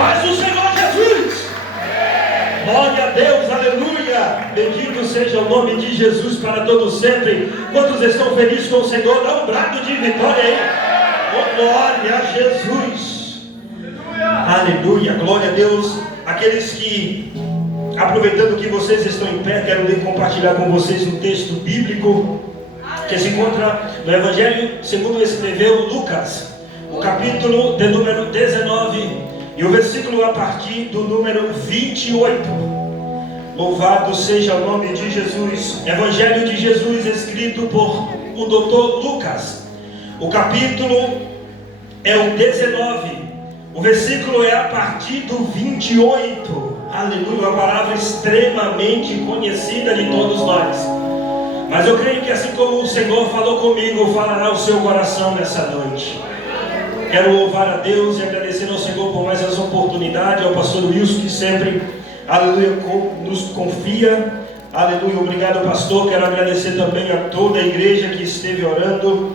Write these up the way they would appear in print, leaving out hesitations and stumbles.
Paz do Senhor Jesus. Glória a Deus, aleluia. Bendito seja o nome de Jesus para todos sempre. Quantos estão felizes com o Senhor? Dá um brado de vitória aí. Oh, glória a Jesus. Aleluia, glória a Deus. Aqueles que, aproveitando que vocês estão em pé, quero compartilhar com vocês um texto bíblico que se encontra no Evangelho segundo escreveu Lucas, o capítulo de número 19 e o versículo a partir do número 28. Louvado seja o nome de Jesus. Evangelho de Jesus escrito por o doutor Lucas. O capítulo é o 19. O versículo é a partir do 28. Aleluia, uma palavra extremamente conhecida de todos nós. Mas eu creio que assim como o Senhor falou comigo, falará ao seu coração nessa noite. Quero louvar a Deus e agradecer ao Senhor por mais essa oportunidade, ao pastor Wilson que sempre, aleluia, nos confia. Aleluia, obrigado pastor. Quero agradecer também a toda a igreja que esteve orando,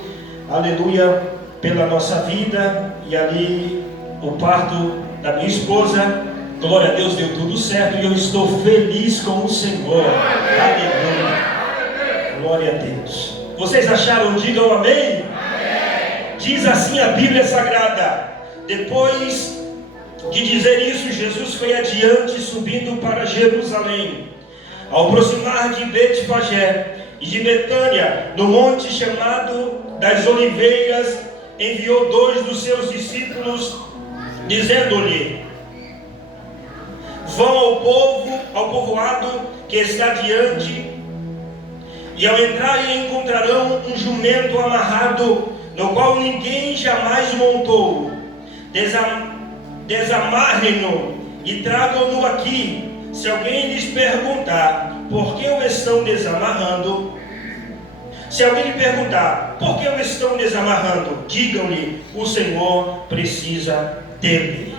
aleluia, pela nossa vida. E ali o parto da minha esposa, glória a Deus, deu tudo certo e eu estou feliz com o Senhor. Aleluia, glória a Deus. Vocês acharam? Digam amém. Diz assim a Bíblia Sagrada: depois de dizer isso, Jesus foi adiante, subindo para Jerusalém. Ao aproximar de Betfagé e de Betânia, no monte chamado das Oliveiras, enviou 2 dos seus discípulos, dizendo-lhe: vão ao povoado que está diante, e ao entrarem encontrarão um jumento amarrado, no qual ninguém jamais montou. Desamarrem-no e tragam-no aqui. Se alguém lhes perguntar por que o estão desamarrando, digam-lhe: o Senhor precisa dele.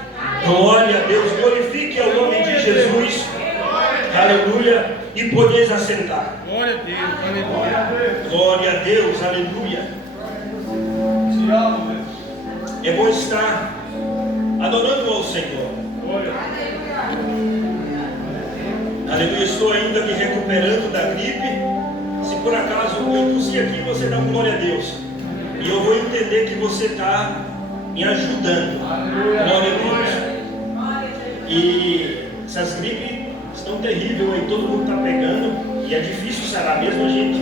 Glória a Deus, glorifique o nome de Jesus. Aleluia. E podeis assentar. Glória a Deus, aleluia. Glória a Deus, aleluia. É bom estar adorando ao Senhor. Aleluia. Estou ainda me recuperando da gripe. Se por acaso eu tossir aqui, você dá glória a Deus, e eu vou entender que você está me ajudando. Glória a Deus. E essas gripes estão terríveis aí, todo mundo está pegando, e é difícil sarar, mesmo a gente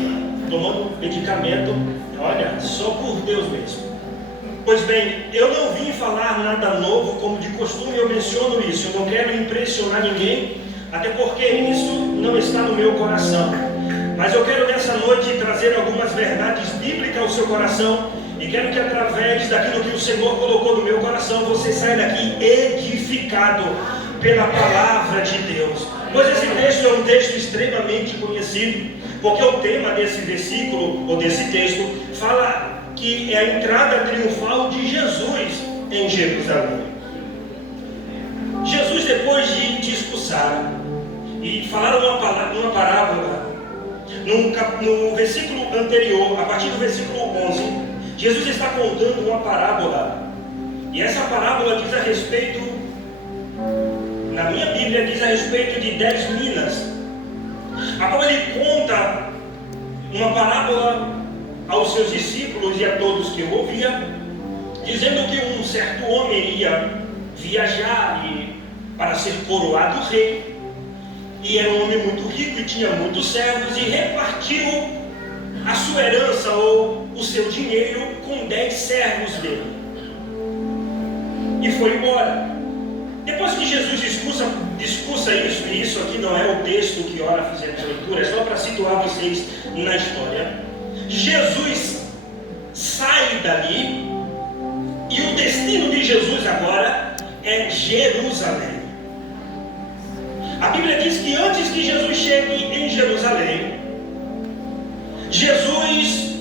tomando medicamento. Olha, só por Deus mesmo. Pois bem, eu não vim falar nada novo, como de costume eu menciono isso. Eu não quero impressionar ninguém, até porque isso não está no meu coração. Mas eu quero nessa noite trazer algumas verdades bíblicas ao seu coração, e quero que através daquilo que o Senhor colocou no meu coração, você saia daqui edificado pela palavra de Deus. Pois esse texto é um texto extremamente conhecido, porque o tema desse versículo, ou desse texto, fala que é a entrada triunfal de Jesus em Jerusalém. Jesus, depois de discursar e falar uma parábola, no versículo anterior, a partir do versículo 11, Jesus está contando uma parábola, e essa parábola diz a respeito, na minha Bíblia diz a respeito de 10 minas, a qual ele conta uma parábola aos seus discípulos e a todos que o ouviam, dizendo que um certo homem ia viajar para ser coroado rei, e era um homem muito rico e tinha muitos servos, e repartiu a sua herança ou o seu dinheiro com 10 servos dele, e foi embora. Depois que Jesus discursa isso, e isso aqui não é o texto que ora fizemos a leitura, é só para situar vocês na história. Jesus sai dali, e o destino de Jesus agora é Jerusalém. A Bíblia diz que antes que Jesus chegue em Jerusalém, Jesus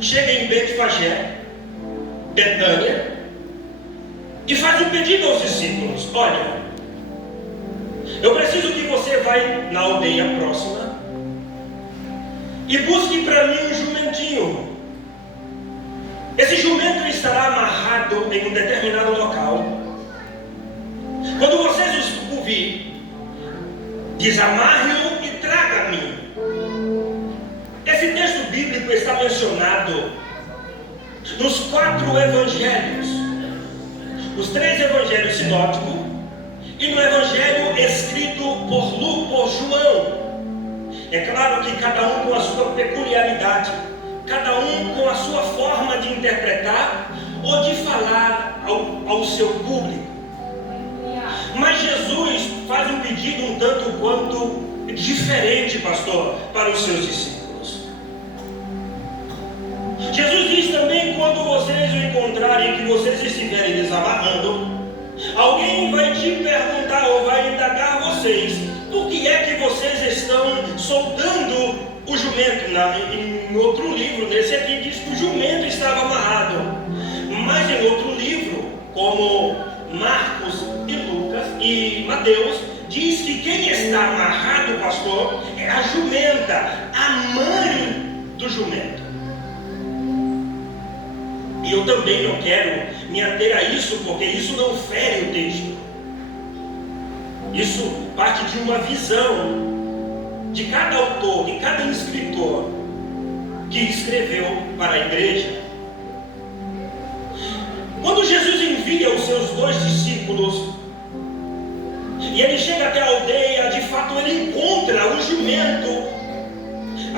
chega em Betfagé, Betânia, e faz um pedido aos discípulos: olha, eu preciso que você vá na aldeia próxima e busque para mim um jumentinho. Esse jumento estará amarrado em um determinado local, Filipe, desamarre-o e traga-me. Esse texto bíblico está mencionado nos 4 evangelhos, os 3 evangelhos sinóticos e no evangelho escrito por João. É claro que cada um com a sua peculiaridade, cada um com a sua forma de interpretar ou de falar ao seu público. Mas Jesus faz um pedido um tanto quanto diferente, pastor, para os seus discípulos. Jesus diz também: quando vocês o encontrarem, que vocês estiverem desamarrando, alguém vai te perguntar ou vai indagar vocês: por que é que vocês estão soltando o jumento? Em outro livro, nesse aqui, diz que o jumento estava amarrado. Mas em outro livro, como Marcos e Lucas e Mateus, diz que quem está amarrado, pastor, é a jumenta, a mãe do jumento. E eu também não quero me ater a isso, porque isso não fere o texto. Isso parte de uma visão de cada autor, de cada escritor que escreveu para a igreja. Quando Jesus envia os seus 2 discípulos e ele chega até a aldeia, de fato ele encontra o jumento,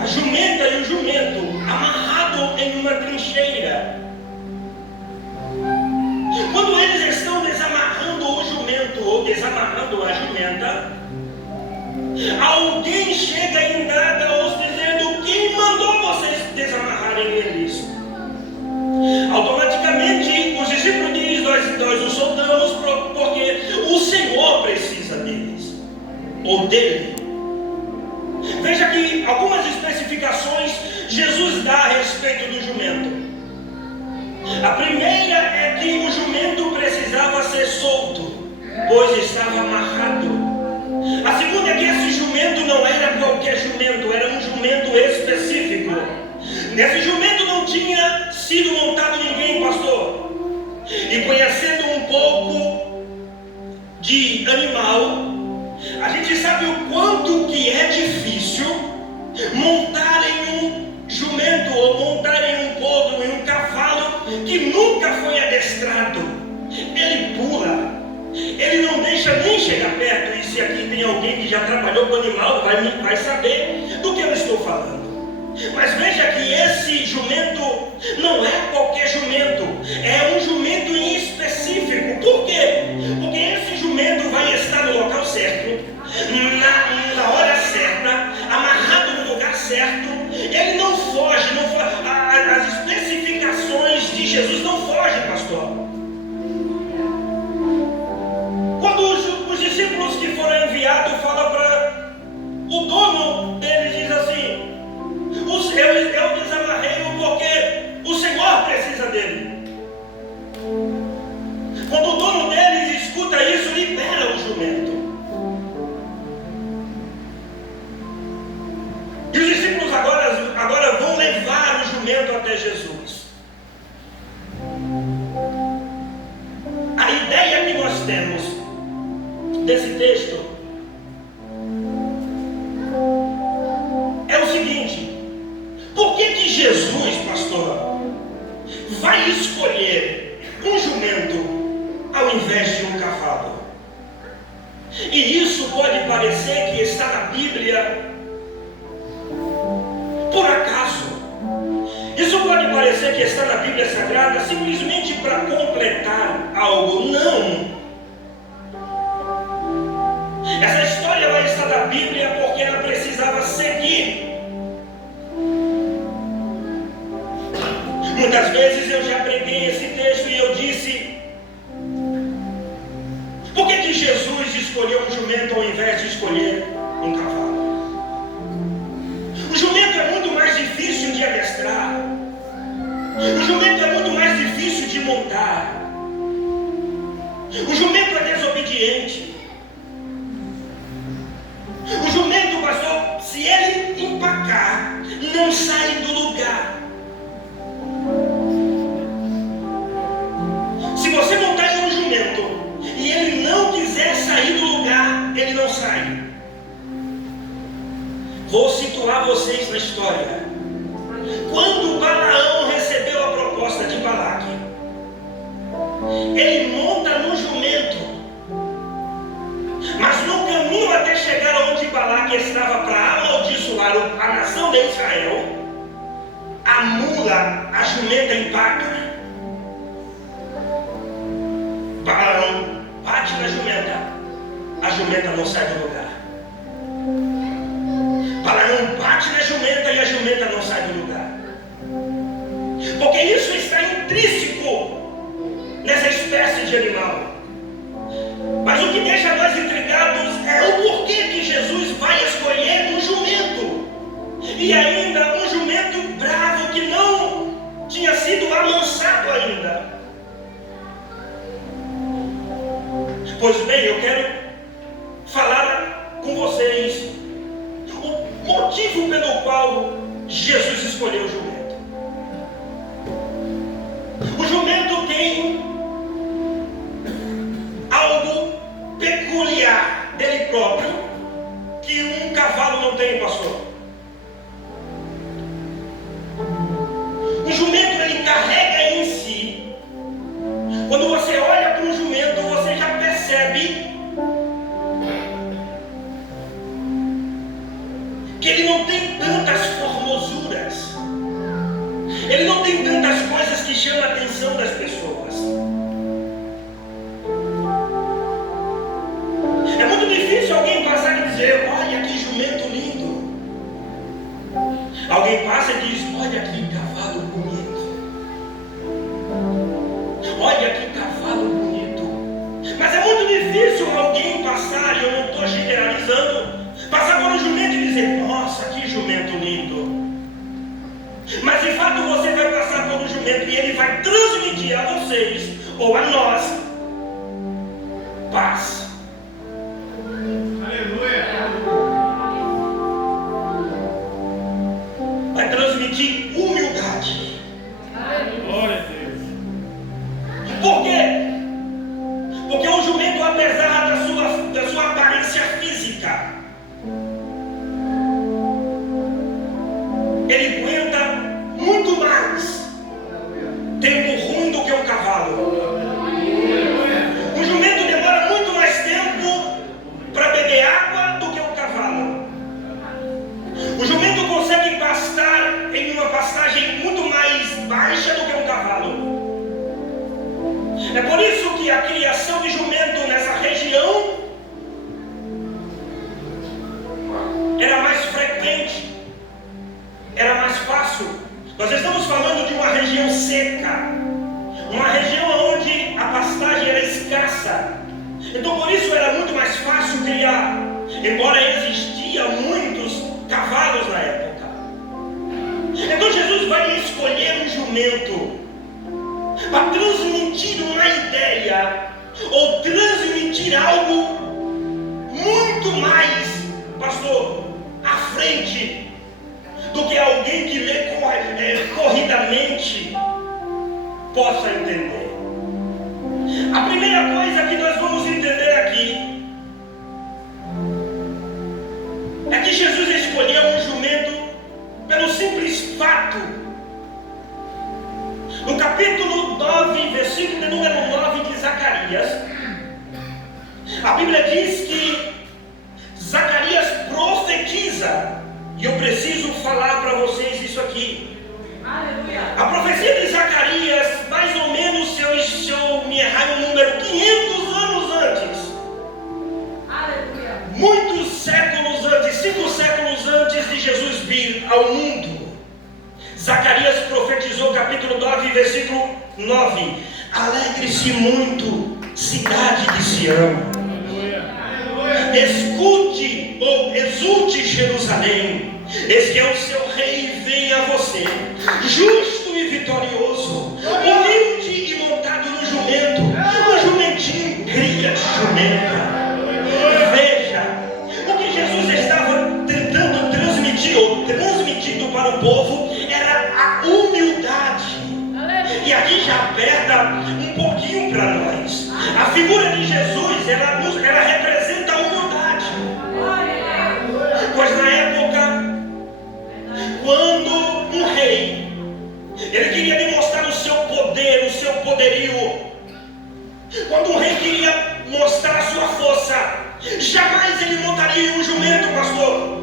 a jumenta e o jumento amarrado em uma trincheira. Quando eles estão desamarrando o jumento ou desamarrando a jumenta, alguém chega e indaga-os dizendo: quem mandou vocês desamarrarem eles? Automaticamente os discípulos dizem: nós os soltamos porque o Senhor precisa deles ou dele. Veja que algumas especificações Jesus dá a respeito do jumento. A primeira é que o jumento precisava ser solto, pois estava amarrado. A segunda é que esse jumento não era qualquer jumento, era um jumento específico. Nesse jumento não tinha sido montado ninguém, pastor. E conhecendo um pouco de animal, a gente sabe o quanto que é difícil montar em um jumento ou montar em um potro, em um cavalo que nunca foi adestrado. Ele pula, ele não deixa nem chegar perto. E se aqui tem alguém que já trabalhou com animal, vai saber do que eu estou falando. Mas veja que esse jumento não é qualquer jumento, é um jumento em específico. Por quê? Porque esse jumento vai estar no local certo, na hora certa, amarrado no lugar certo. Ele não foge, as especificações de Jesus não fogem, pastor. Quando os discípulos que foram enviados falam para o dono deles, diz assim: eu desamarrei-o porque o Senhor precisa dele. Quando o dono deles escuta isso, libera o jumento. E os discípulos agora vão levar o jumento até Jesus. A ideia que nós temos desse texto é o seguinte: por que Jesus, pastor, vai escolher um jumento ao invés de um cavalo? E isso pode parecer que está na Bíblia por acaso. Isso pode parecer que está na Bíblia Sagrada simplesmente para completar algo. Não. Essa história vai estar na Bíblia porque ela precisava seguir. Muitas vezes eu já preguei esse texto e eu disse: por que Jesus escolheu um jumento ao invés de escolher um cavalo? O jumento é muito mais difícil de adestrar. O jumento é muito mais difícil de montar. O jumento é desobediente. O jumento, pastor, se ele empacar, não sai do lugar. Se você montar em um jumento e ele não quiser sair do lugar, Vou situar vocês na história. Quando Balaão recebeu a proposta de Balaque, ele monta no jumento, mas no caminho até chegar onde Balaque estava para amaldiçoar a nação de Israel, a mula, a jumenta empaca. Balaão bate na jumenta, a jumenta não sai do lugar. Balaão bate na jumenta e a jumenta não sai do lugar. Porque isso está intrínseco nessa espécie de animal. Mas o que deixa nós intrigados é o porquê que Jesus vai escolher um jumento. E ainda um jumento bravo que não tinha sido amansado ainda. Pois bem, eu quero falar com vocês o motivo pelo qual Jesus escolheu o jumento. O jumento tem algo peculiar dele próprio que um cavalo não tem, pastor. O jumento, ele carrega em si. Quando você olha para um jumento, você já percebe que ele não tem tantas formosuras, ele não tem tantas coisas que chamam a atenção das pessoas. É muito difícil alguém passar e dizer: olha que jumento lindo. Alguém passa e diz: olha que cavalo bonito. Olha que cavalo bonito. Mas é muito difícil alguém passar, e eu não estou generalizando, passar por um jumento e dizer: nossa, que jumento lindo. Mas de fato você vai passar por um jumento e ele vai transmitir a vocês, ou a nós, paz. Aleluia. Vai transmitir humildade. Glória a Deus. Por quê? Porque o jumento, apesar da sua aparência física, ele aguenta muito mais tempo ruim do que um cavalo. O jumento demora muito mais tempo para beber água do que um cavalo. O jumento consegue pastar em uma pastagem muito mais baixa do que um cavalo. É por isso que a criação de jumento nessa região era mais frequente, era mais fácil. Nós estamos falando de uma região seca, uma região onde a pastagem era escassa. Então por isso era muito mais fácil criar, embora existiam muitos cavalos na época. Então Jesus vai escolher um jumento para transmitir uma ideia, ou transmitir algo muito mais, pastor, à frente do que alguém que lê corridamente possa entender. A primeira coisa que nós vamos entender aqui é que Jesus escolheu um jumento pelo simples fato. No capítulo 9, versículo de número 9 de Zacarias, a Bíblia diz que Zacarias profetiza, e eu preciso falar para vocês isso aqui. Aleluia. A profecia de Zacarias, mais ou menos, se eu me errar no número, 500 anos antes. Aleluia. Muitos séculos antes, 5 séculos antes de Jesus vir ao mundo. Zacarias profetizou, capítulo 9, versículo 9: alegre-se muito, cidade de Sião. Escute ou exulte Jerusalém, eis que é o seu rei vem a você, justo e vitorioso, humilde e montado no jumento, um jumentinho cria de jumenta. Veja, o que Jesus estava tentando transmitir, ou transmitindo para o povo, era a humildade. E aqui já aperta um pouquinho para nós. A figura de Jesus, ela representa a humildade. Pois na época quando um rei, ele queria demonstrar o seu poder, o seu poderio, quando um rei queria mostrar a sua força, jamais ele montaria em um jumento, pastor,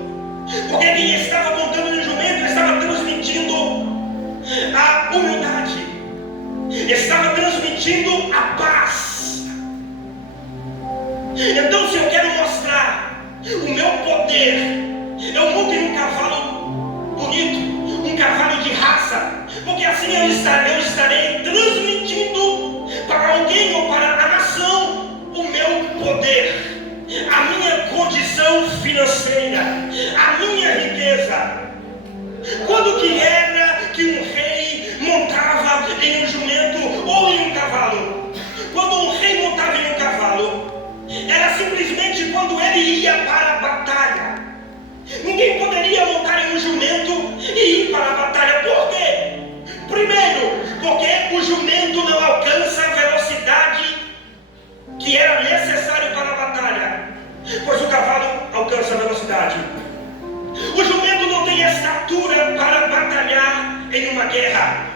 porque quem estava montando em um jumento estava transmitindo a humildade, estava transmitindo a paz. Então, se eu quero mostrar o meu poder, eu monto em um cavalo bonito, um cavalo de raça, porque assim eu estarei transmitindo para alguém ou para a nação o meu poder, a minha condição financeira, a minha riqueza. Quando que era que um rei montava em um jumento ou em um cavalo? Quando um rei montava em um cavalo, era simplesmente quando ele ia para a batalha. Ninguém poderia montar em um jumento e ir para a batalha. Por quê? Primeiro, porque o jumento não alcança a velocidade que era necessário para a batalha, pois o cavalo alcança a velocidade. O jumento não tem estatura para batalhar em uma guerra.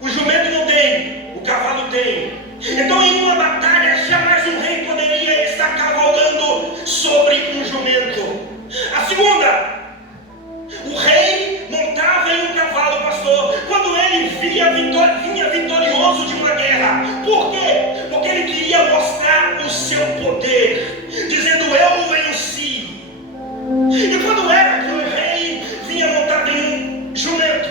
O jumento não tem, o cavalo tem. Então, em uma batalha, jamais um rei poderia estar cavalgando sobre um jumento. A segunda, o rei montava em um cavalo, pastor, quando ele vinha vitorioso de uma guerra. Por quê? Porque ele queria mostrar o seu poder, dizendo: eu venci. E quando era que o rei vinha montado em um jumento?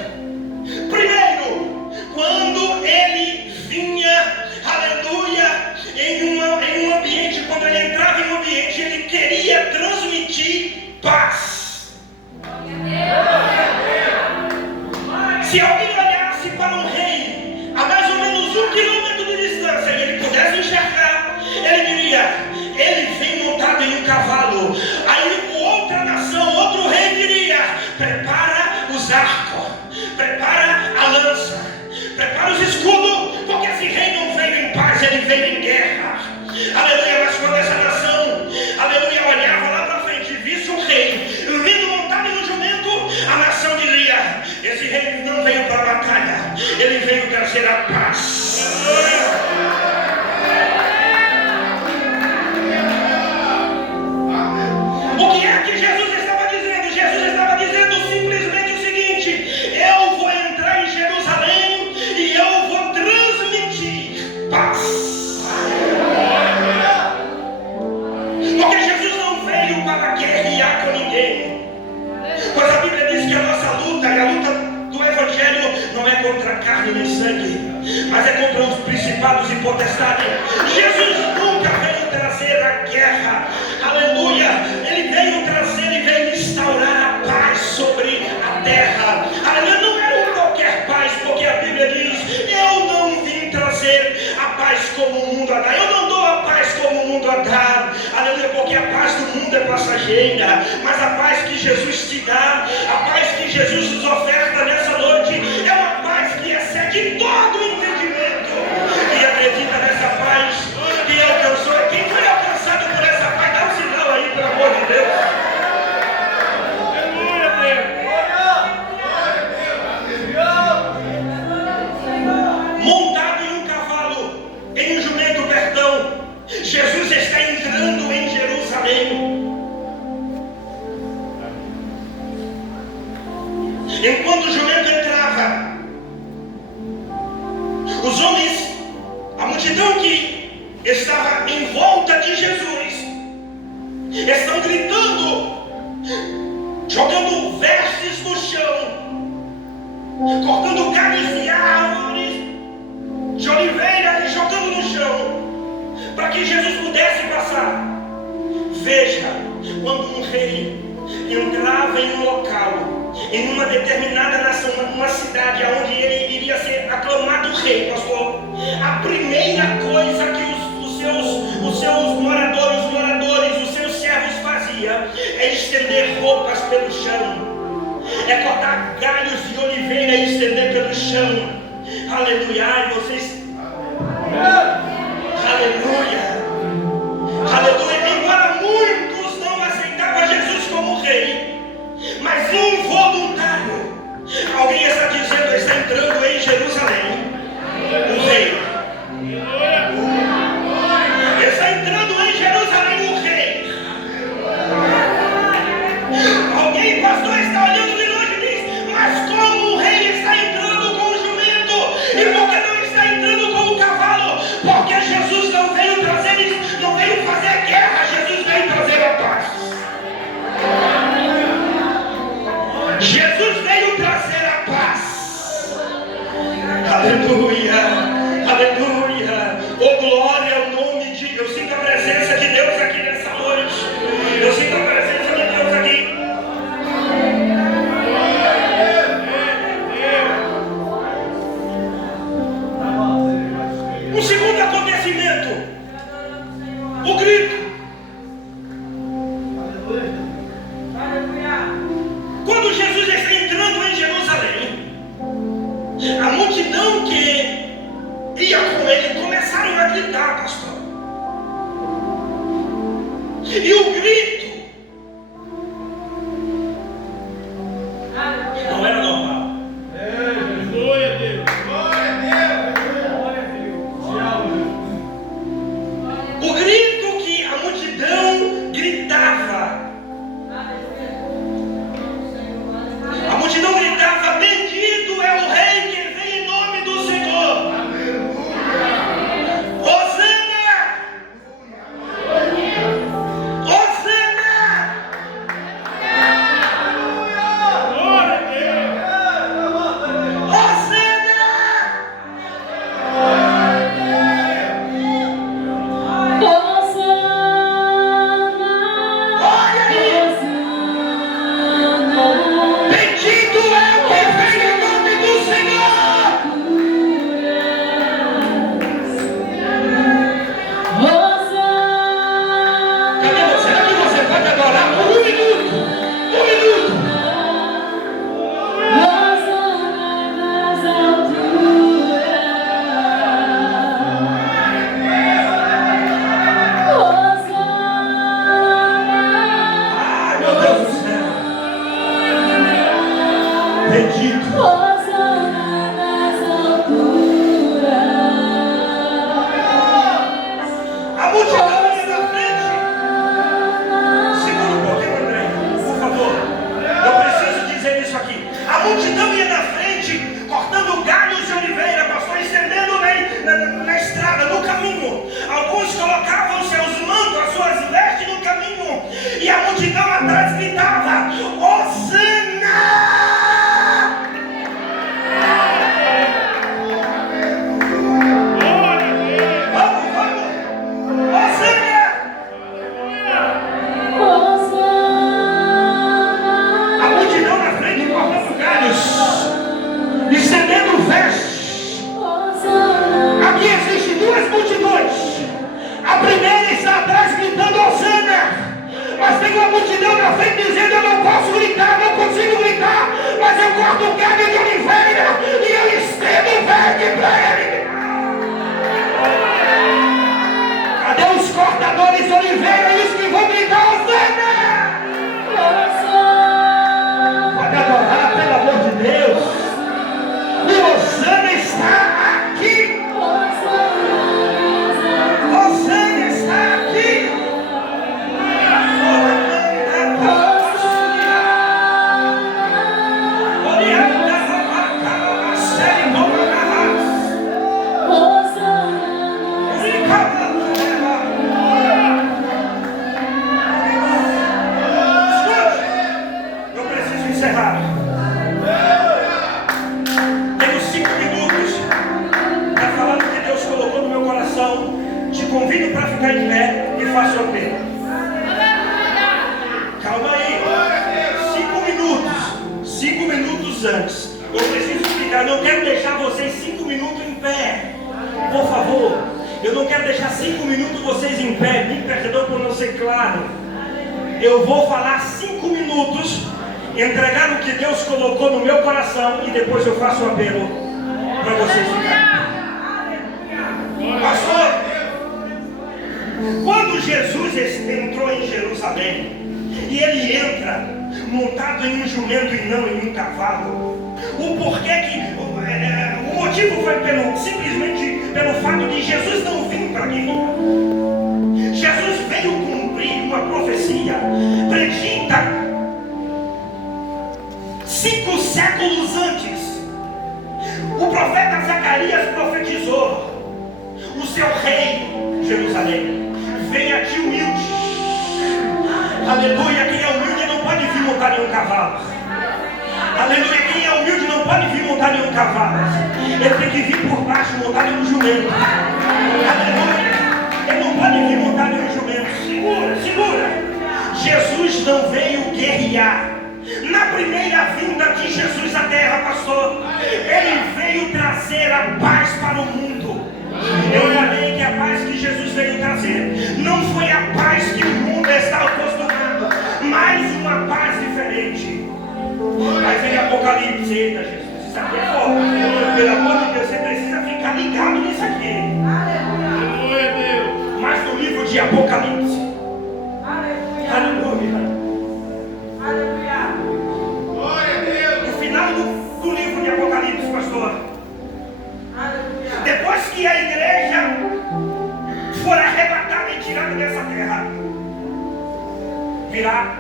Primeiro, quando ele vinha, aleluia, em um ambiente, quando ele entrava em um ambiente, ele queria transmitir paz. Se alguém olhasse para um rei a mais ou menos 1 quilômetro de distância e ele pudesse enxergar, ele diria: ele vem montado em um cavalo. Aí outra nação, outro rei diria: prepara os arcos, prepara a lança, prepara os escudos, porque esse rei não veio em paz, ele veio em guerra. Aleluia. Mas quando essa nação, aleluia, olhava lá para frente e visse um rei vindo montado em um jumento, a nação diria: esse rei não veio para a batalha, ele veio trazer a paz. O que é que Jesus estava dizendo? Jesus estava dizendo simplesmente o seguinte: eu vou entrar em Jerusalém e eu vou transmitir paz. Porque Jesus não veio para guerrear com ninguém, pois a Bíblia diz que a nossa luta e a luta do Evangelho não é contra carne nem sangue, mas é contra os principados e potestades. Jesus nunca veio trazer a guerra, aleluia. Ele veio instaurar a paz sobre a terra. Aleluia. Não era qualquer paz, porque a Bíblia diz: eu não vim trazer a paz como o mundo a dá. Eu não dou a paz como o mundo a dá. Aleluia. Porque a paz do mundo é passageira, mas a paz que Jesus te dá, a paz que Jesus nos oferta nessa noite, é uma paz que excede todo o entendimento. E acredita nessa paz que alcançou. Quem foi alcançado por essa paz, dá um sinal aí, pelo amor de Deus. Montado em um cavalo, em um jumento, perdão, Jesus está entrando em Jerusalém. Enquanto o jumento entrava, os homens, a multidão que estava em volta de Jesus, estão gritando, jogando vestes no chão, cortando galhos de árvores de oliveira e jogando no chão, para que Jesus pudesse passar. Veja, quando um rei entrava em um local, em uma determinada nação, uma cidade onde ele iria ser aclamado rei, pastor, a primeira coisa que os seus moradores, os seus servos faziam é estender roupas pelo chão, é cortar galhos de oliveira e estender pelo chão. Aleluia. E vocês, aleluia, aleluia. Embora muitos não aceitavam Jesus como rei, mas involuntário, faço o apelo. Calma aí. 5 minutos antes. Eu preciso explicar. Eu não quero deixar vocês 5 minutos em pé. Por favor. Eu não quero deixar 5 minutos vocês em pé. Me perdão por não ser claro. Eu vou falar 5 minutos, entregar o que Deus colocou no meu coração e depois eu faço o apelo para vocês ficarem. Pastor, quando Jesus entrou em Jerusalém e ele entra montado em um jumento e não em um cavalo, o motivo foi simplesmente pelo fato de Jesus não vir para guerrear. Jesus veio cumprir uma profecia predita 5 séculos antes. O profeta Zacarias profetizou: o seu rei, Jerusalém, vem a ti humilde. Aleluia. Quem é humilde não pode vir montar em um cavalo. Aleluia. Quem é humilde não pode vir montar em um cavalo. Ele tem que vir por baixo, montar em um jumento. Aleluia. Ele não pode vir montar em um jumento. Segura. Jesus não veio guerrear. Na primeira vinda de Jesus à terra, pastor, ele veio trazer a paz para o mundo. Eu falei que a paz que Jesus veio trazer não foi a paz que o mundo está acostumado, mas uma paz diferente. Mas vem Apocalipse. Eita, Jesus, isso aqui é forte. Pelo amor de Deus, você precisa ficar ligado nisso aqui. Aleluia, Deus. Mas no livro de Apocalipse. Aleluia. Aleluia. Glória a Deus. No final do livro de Apocalipse, pastor. Aleluia. Depois que a igreja for arrebatada e tirada dessa terra, virá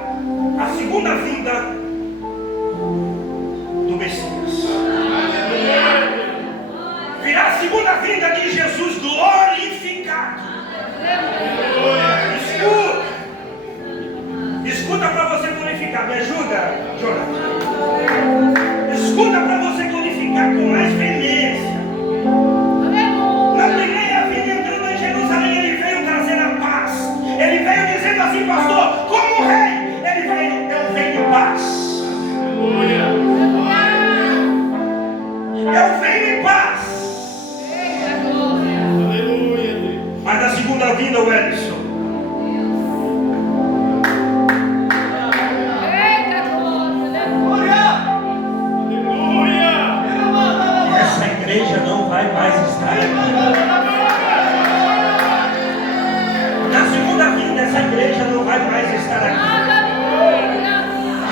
a segunda vinda do Messias. Virá a segunda vinda de Jesus glorificado. Escuta para você glorificar. Me ajuda, Jonathan. Escuta para você glorificar com mais veemência. Na primeira vinda entrando em Jerusalém, ele veio trazer a paz. Ele veio dizendo assim, pastor, como rei, ele veio, eu venho em paz. Eu venho em paz. Mas na segunda vinda, o Edson, essa igreja não vai mais estar aqui. Na segunda vinda, essa igreja não vai mais estar aqui.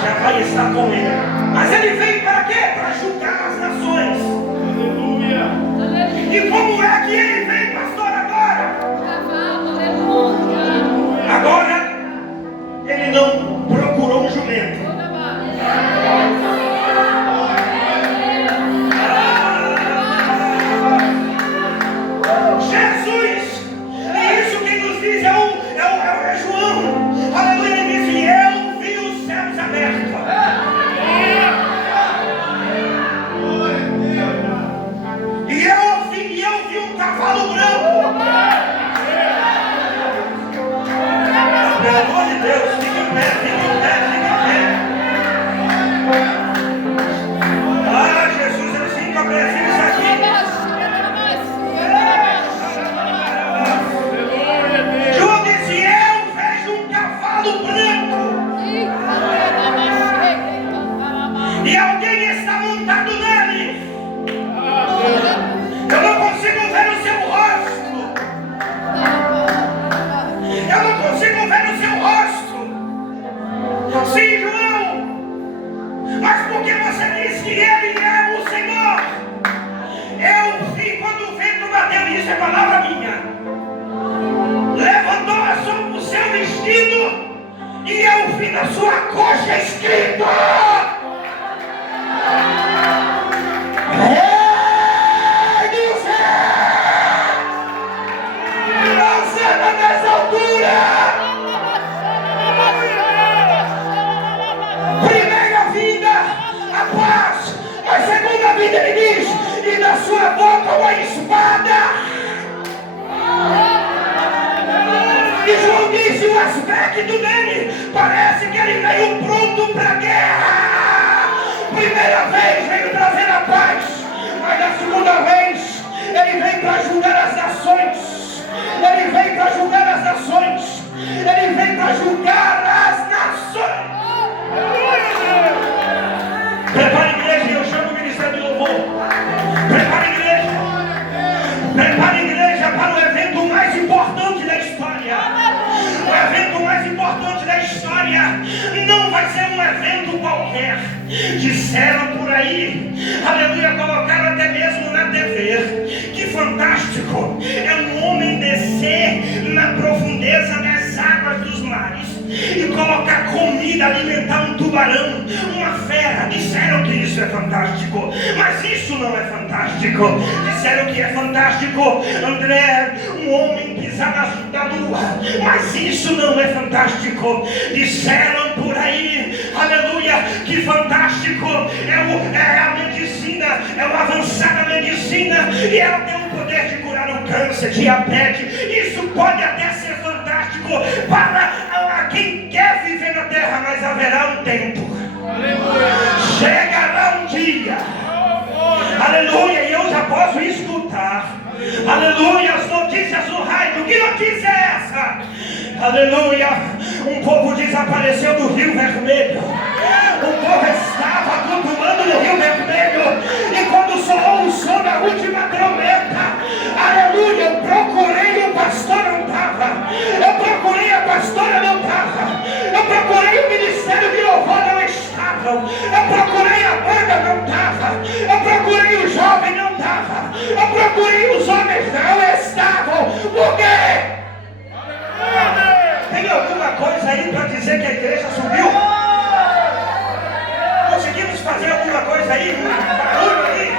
Já vai estar com ele. Mas ele veio para quê? Para julgar as nações. E como é que ele vem, pastor, agora? Agora, ele não procurou um jumento. Jesus, e isso quem nos diz é João. Aleluia, ele disse, eu vi os céus abertos. E eu vi um cavalo branco. Pelo amor de Deus, fica em pé, fica em pé, fica em pé. Ah, Jesus, eles ficam apreensivo isso aqui. João disse, eu vejo um cavalo branco. E alguém está montado nele. Eu não consigo ver o seu rosto. Eu não consigo ver o seu rosto. Sim, João. Mas porque você diz que ele é o Senhor? Eu vi quando o vento bateu, isso é palavra minha. Levantou o seu vestido e eu vi na sua coxa escrito: das alturas. Primeira vinda, a paz. A segunda vinda, ele diz, e da sua boca uma espada. E João diz, E se o aspecto dele parece que ele veio pronto para a guerra, primeira vez veio trazer a paz, mas na segunda vez ele vem para julgar as nações. Ele vem para julgar as nações. Ele vem para julgar as nações. Prepare a igreja, eu chamo o ministério de louvor. Prepare a igreja. Prepare a igreja para o evento mais importante da história. O evento mais importante da história não vai ser um evento qualquer. Disseram por aí, aleluia, colocaram até mesmo na TV. Que fantástico! É um homem descer na profundeza das águas dos mares e colocar comida, alimentar um tubarão, uma fera. Disseram que isso é fantástico, mas isso não é fantástico. Disseram que é fantástico, André, um homem pisar na lua, mas isso não é fantástico. Disseram por aí, aleluia, que fantástico é a medicina, é uma avançada medicina, e ela tem o poder de curar o câncer, diabetes. Isso pode até ser fantástico para quem quer viver na terra, mas haverá um tempo. Aleluia. Chegará um dia, aleluia, e eu já posso escutar, aleluia, as notícias do rádio. Que notícia é essa? Aleluia, um povo desapareceu do Rio Vermelho. O povo estava cultuando no Rio Vermelho, e quando soou o som da última trombeta, aleluia, eu procurei, o pastor não estava. Eu procurei, a pastora não estava. Eu procurei, o ministério de louvor não estavam. Eu procurei, a banda não estava. Eu procurei, o jovem não estava. Eu procurei, os homens não estavam. Por quê? Tem alguma coisa aí para dizer que a igreja subiu? Conseguimos fazer alguma coisa aí? Barulho aí?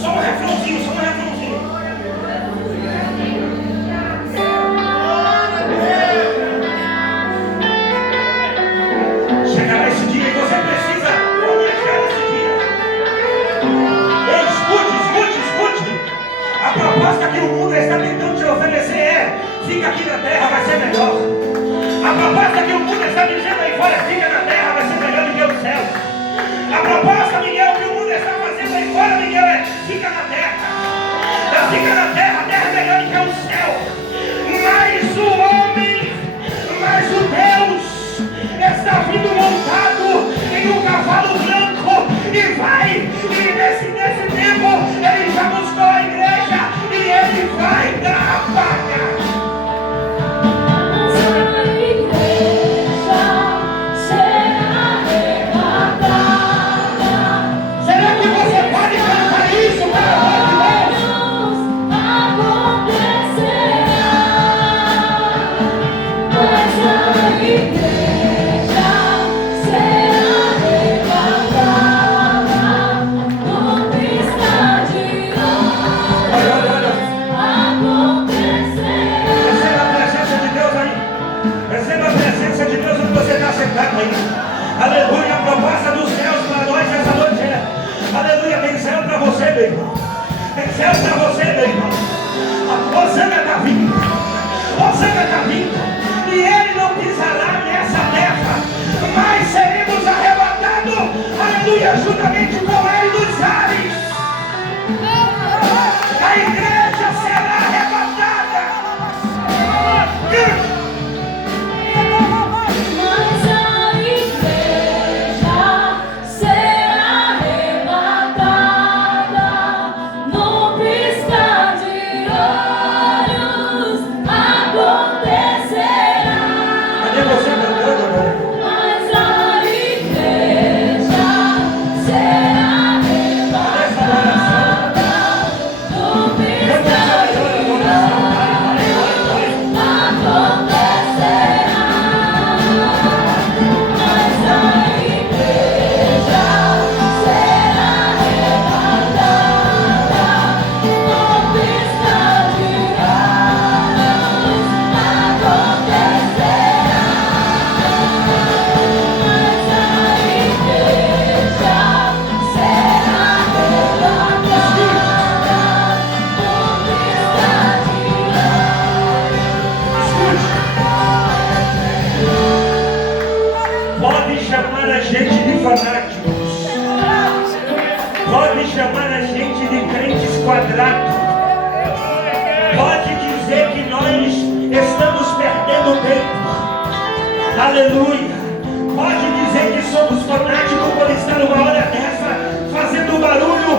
Só um refrãozinho, só um refrãozinho. Chegará esse dia e você precisa planejar esse dia. Ei, escute. A proposta que o mundo está tentando te oferecer é: fica aqui na terra, vai ser melhor. A proposta que o mundo está dizendo aí fora: fica na terra, vai ser melhor do que o céu. A proposta, Miguel, que o mundo está fazendo aí fora, Miguel, é: fica na terra. Fica na terra, a terra é melhor do que o céu. Mas o homem, mas o Deus está vindo montado em um cavalo branco e vai, e nesse tempo ele já buscou a igreja e ele vai dar a paga. Aleluia, a proposta dos céus para nós essa noite é: aleluia, tem céu para você, meu irmão. Tem céu para você, meu irmão. A Osana está vindo. Osana está vindo. E ele não pisará nessa terra, mas seremos arrebatados, aleluia, juntamente com ele nos ares. A igreja será arrebatada. No piscar de grato. Pode dizer que nós estamos perdendo tempo. Aleluia. Pode dizer que somos fanáticos por estar uma hora dessa fazendo barulho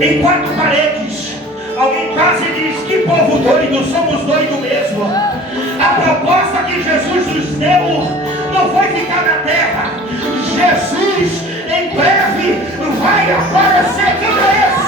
em quatro paredes. Alguém quase diz: que povo doido, somos doidos mesmo. A proposta que Jesus nos deu não foi ficar na terra. Jesus em breve vai aparecer. Quem é esse?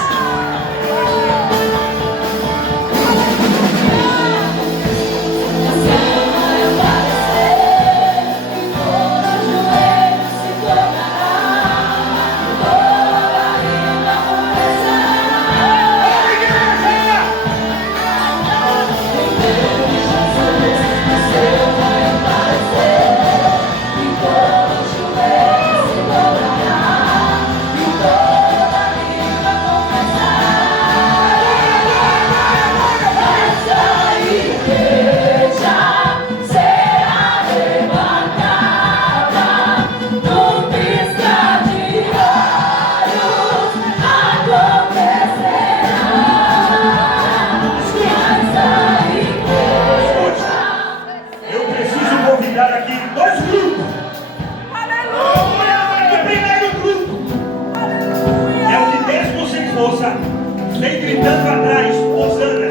Vem gritando atrás, Hosana.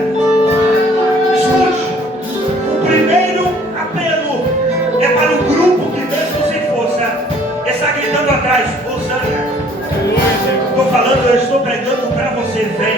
Escute, o primeiro apelo é para o grupo que mesmo sem força está gritando atrás, Hosana. Estou falando, eu estou pregando para você, vem.